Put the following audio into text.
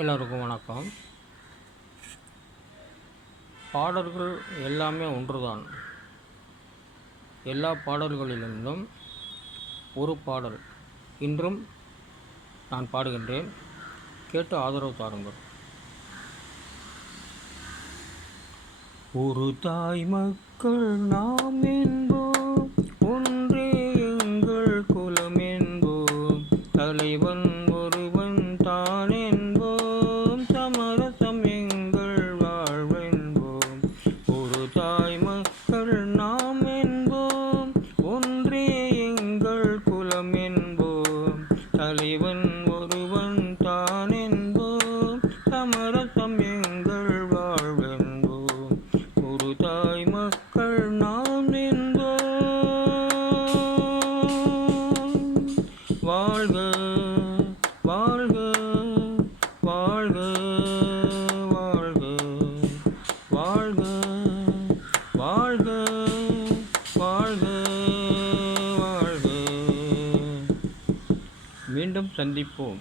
எல்லோருக்கும் வணக்கம். பாடல்கள் எல்லாமே ஒன்றுதான். எல்லா பாடல்களிலிருந்தும் ஒரு பாடல் இன்றும் நான் பாடுகின்றேன். கேட்டு ஆதரவு தாருங்கள். ஒரு தாய் மக்கள் நாம் என்போம், ஒன்றே எங்கள் குலம் என்போம், தலைவன் ஒருவன் தான் என்போம், சமரசம் எங்கள் வாழ்வென்போம். ஒரு தாய் மக்கள் நாம் என்போம், ஒன்றே எங்கள் குலம் என்போம், தலைவன் ஒருவன் தான் என்போம், சமரசம் எங்கள் வாழ்வென்போம். ஒரு தாய் மக்கள் நாம் என்போம். வாழ்க வாழ்க வாழ்க வாழ்க வாழ்க வாழ்க வாழ்க வாழ்க. மீண்டும் சந்திப்போம்.